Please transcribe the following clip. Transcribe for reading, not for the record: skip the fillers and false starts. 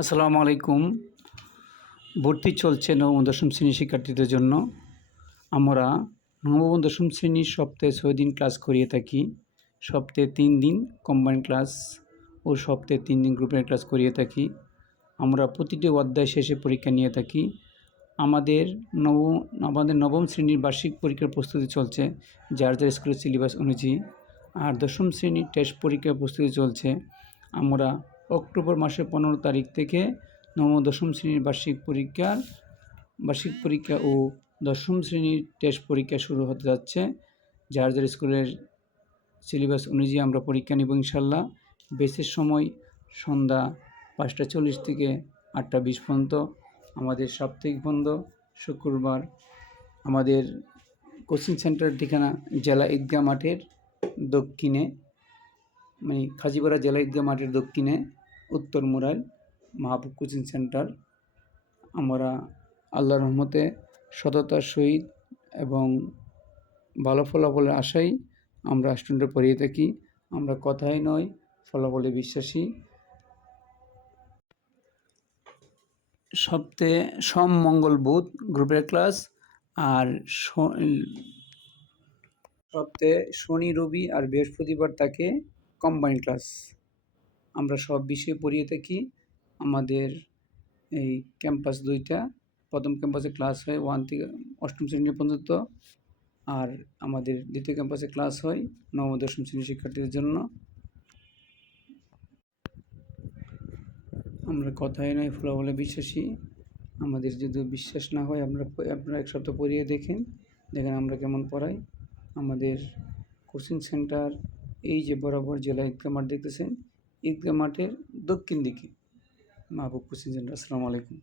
আসসালামু আলাইকুম। ভর্তি চলছে নবম ও দশম শ্রেণীর শিক্ষার্থীদের জন্য। আমরা নবম ও দশম শ্রেণীর সপ্তাহে 6 দিন ক্লাস করিয়ে থাকি। সপ্তাহে 3 দিন কম্বাইন্ড ক্লাস ও সপ্তাহে 3 দিন গ্রুপের ক্লাস করিয়ে থাকি। আমরা প্রতিটি অধ্যায় শেষে পরীক্ষা নিয়ে থাকি। আমাদের নবম শ্রেণীর বার্ষিক পরীক্ষার প্রস্তুতি চলছে যার স্কুলের সিলেবাস অনুযায়ী। আর দশম শ্রেণীর টেস্ট পরীক্ষার প্রস্তুতি চলছে। আমরা অক্টোবর মাসের 15 তারিখ থেকে নবম ও দশম শ্রেণীর বার্ষিক পরীক্ষা ও দশম শ্রেণীর টেস্ট পরীক্ষা শুরু হতে যাচ্ছে। যার স্কুলের সিলেবাস অনুযায়ী আমরা পরীক্ষা নেব ইনশাল্লাহ। বেসের সময় সন্ধ্যা 5:40 থেকে 8:20 পর্যন্ত। আমাদের সাপ্তাহিক বন্ধ শুক্রবার। আমাদের কোচিং সেন্টারের ঠিকানা জেলা ঈদগাহ মাঠের দক্ষিণে, মানে খাজিপাড়া জেলা ঈদগাহ মাঠের দক্ষিণে উত্তর মোড়ায় মাহবুব কোচিং সেন্টার। আমরা আল্লাহর রহমতে সততার সহিত এবং ভালো ফলাফলের আশায় আমরা স্টুডেন্ট পড়িয়ে থাকি। আমরা কথায় নয় ফলাফলে বিশ্বাসী। সপ্তাহে সোম মঙ্গল বুধ গ্রুপের ক্লাস, আর সপ্তাহে শনি রবি আর বৃহস্পতিবার থাকে কম্বাইন্ড ক্লাস। আমরা সব বিষয়ে পড়িয়ে থাকি। আমাদের এই ক্যাম্পাস 2টা। প্রথম ক্যাম্পাসে ক্লাস হয় 1 থেকে 8ম শ্রেণী পর্যন্ত, আর আমাদের দ্বিতীয় ক্যাম্পাসে ক্লাস হয় নবম দশম শ্রেণীর শিক্ষার্থীদের জন্য। আমরা কথায় নয় ফলাফলে বিশ্বাসী। আমাদের যদি বিশ্বাস না হয় আপনারা এক সপ্তাহ পড়িয়ে দেখেন আমরা কেমন পড়াই। আমাদের কোচিং সেন্টার এই যে বরাবর জেলা ঈদগাহ মাঠ দেখতেছেন, ঈদগাহ মাঠের দক্ষিণ দিকে মাহবুব কোচিং সেন্টার। আসসালামু আলাইকুম।